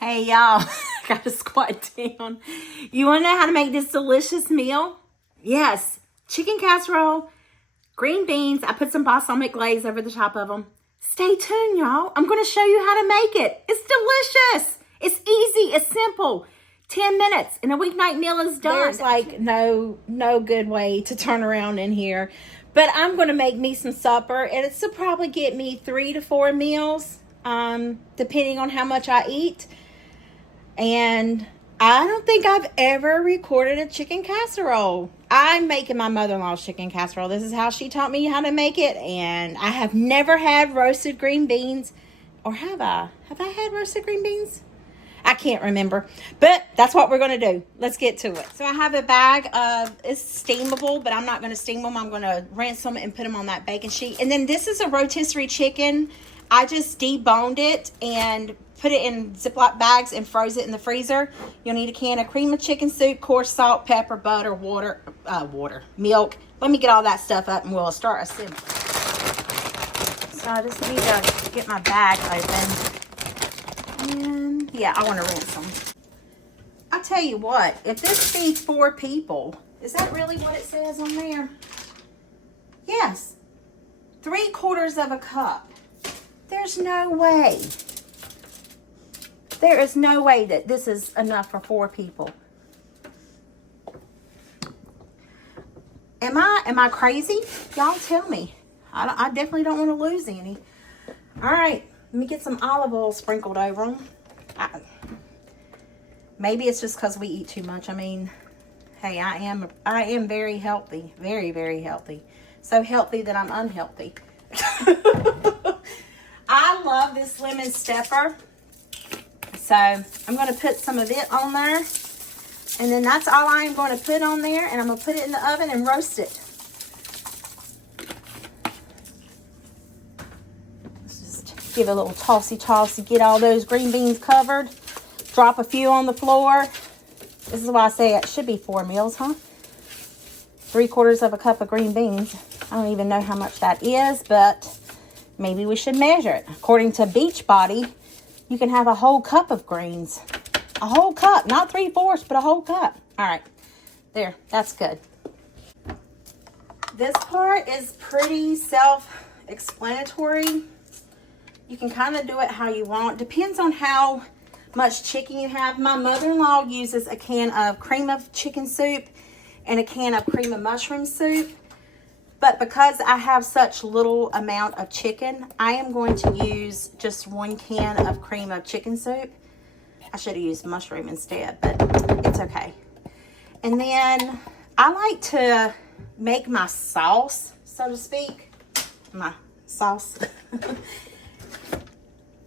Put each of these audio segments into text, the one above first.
Hey y'all, gotta squat down. You wanna know how to make this delicious meal? Yes, chicken casserole, green beans. I put some balsamic glaze over the top of them. Stay tuned, y'all. I'm gonna show you how to make it. It's delicious. It's easy, it's simple. 10 minutes and a weeknight meal is done. There's like no good way to turn around in here. But I'm gonna make me some supper, and it's to probably get me 3 to 4 meals, depending on how much I eat. And I don't think I've ever recorded a chicken casserole. I'm making my mother-in-law's chicken casserole. This is how she taught me how to make it. And I have never had roasted green beans. Or have I? Have I had roasted green beans? I can't remember. But that's what we're going to do. Let's get to it. So I have a bag of, it's steamable, but I'm not going to steam them. I'm going to rinse them and put them on that baking sheet. And then this is a rotisserie chicken. I just deboned it and put it in Ziploc bags and froze it in the freezer. You'll need a can of cream of chicken soup, coarse salt, pepper, butter, water, milk. Let me get all that stuff up and we'll start assembling. So I just need to get my bag open. And yeah, I want to rinse them. I'll tell you what, if this feeds 4 people, is that really what it says on there? Yes, 3/4 cup. There's no way. There is no way that this is enough for 4 people. Am I crazy? Y'all tell me. I definitely don't want to lose any. All right, let me get some olive oil sprinkled over them. Maybe it's just because we eat too much. I mean, hey, I am very healthy, very, very healthy. So healthy that I'm unhealthy. I love this lemon stepper. So I'm going to put some of it on there. And then that's all I'm going to put on there. And I'm going to put it in the oven and roast it. Let's just give it a little tossy-tossy. Get all those green beans covered. Drop a few on the floor. This is why I say it should be 4 meals, huh? 3/4 cup of green beans. I don't even know how much that is, but maybe we should measure it. According to Beachbody, you can have a whole cup of greens. A whole cup. Not 3/4, but a whole cup. All right. There. That's good. This part is pretty self-explanatory. You can kind of do it how you want. Depends on how much chicken you have. My mother-in-law uses a can of cream of chicken soup and a can of cream of mushroom soup. But because I have such little amount of chicken, I am going to use just 1 can of cream of chicken soup. I should have used mushroom instead, but it's okay. And then I like to make my sauce, so to speak. My sauce.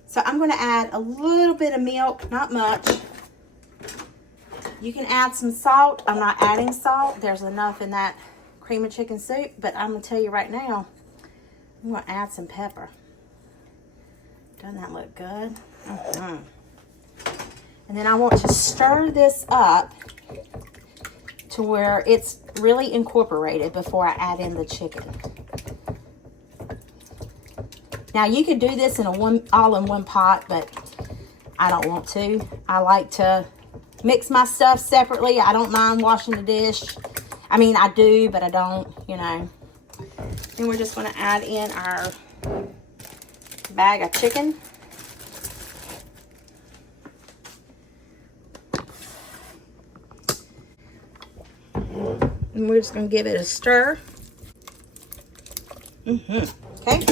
So I'm going to add a little bit of milk, not much. You can add some salt. I'm not adding salt. There's enough in that cream of chicken soup, but I'm going to tell you right now, I'm going to add some pepper. Doesn't that look good? And then I want to stir this up to where it's really incorporated before I add in the chicken. Now you could do this in all in one pot, but I don't want to. I like to mix my stuff separately. I don't mind washing the dish. I mean, I do, but I don't, you know. Then we're just going to add in our bag of chicken. And we're just going to give it a stir. Okay.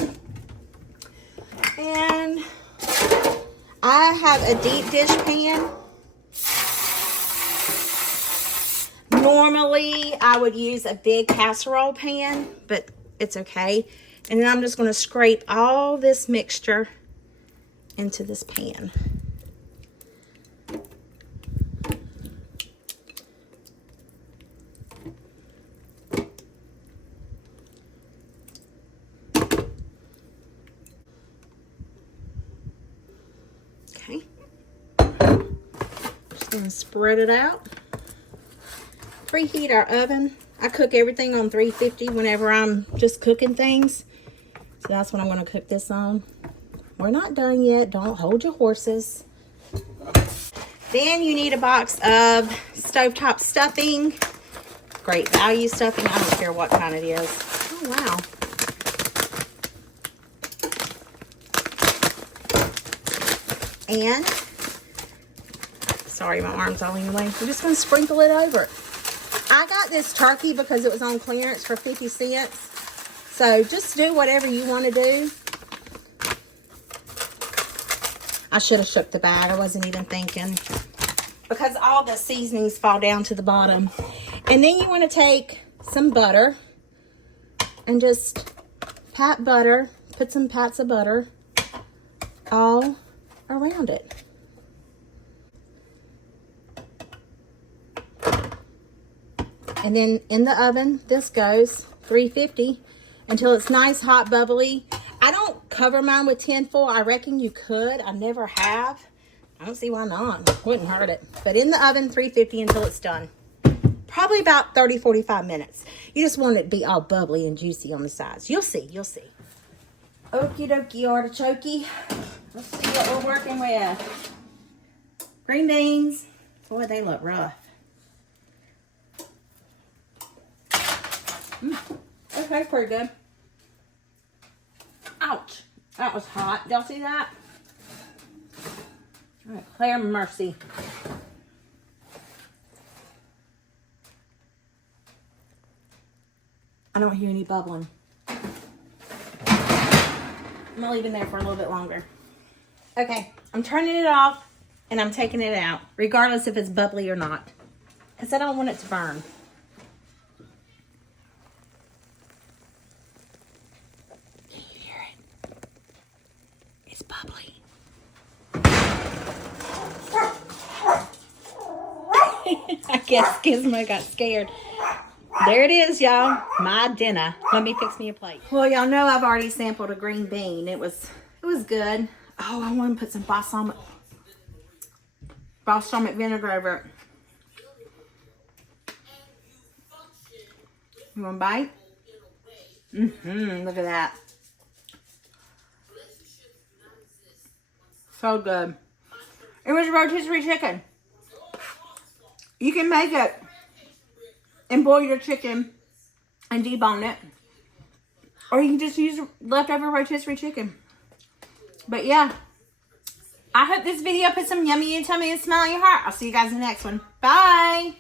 And I have a deep dish pan. Normally, I would use a big casserole pan, but it's okay. And then I'm just going to scrape all this mixture into this pan. Okay. Just going to spread it out. Preheat our oven. I cook everything on 350 whenever I'm just cooking things. So that's what I'm going to cook this on. We're not done yet. Don't hold your horses. Then you need a box of Stovetop stuffing. Great value stuffing. I don't care what kind it is. Oh, wow. And, sorry, my arm's all in the way. I'm just going to sprinkle it over. I got this turkey because it was on clearance for 50 cents. So just do whatever you want to do. I should have shook the bag. I wasn't even thinking. Because all the seasonings fall down to the bottom. And then you want to take some butter and just pat butter. Put some pats of butter all around it. And then in the oven, this goes 350 until it's nice, hot, bubbly. I don't cover mine with tin foil. I reckon you could. I never have. I don't see why not. Wouldn't hurt it. But in the oven, 350 until it's done. Probably about 30-45 minutes. You just want it to be all bubbly and juicy on the sides. You'll see. You'll see. Okie dokie artichoke. Let's see what we're working with. Green beans. Boy, they look rough. Okay, pretty good. Ouch. That was hot. Y'all see that? All right, Claire mercy. I don't hear any bubbling. I'm gonna leave it there for a little bit longer. Okay, I'm turning it off and I'm taking it out, regardless if it's bubbly or not, because I don't want it to burn. Can you hear it? It's bubbly. I guess Gizmo got scared. There it is, y'all. My dinner. Let me fix me a plate. Well, y'all know I've already sampled a green bean. It was good. Oh, I want to put some balsamic vinegar over it. You want a bite? Look at that. So good. It was rotisserie chicken. You can make it and boil your chicken and debone it. Or you can just use leftover rotisserie chicken. But yeah, I hope this video put some yummy and tummy and smell in your heart. I'll see you guys in the next one. Bye.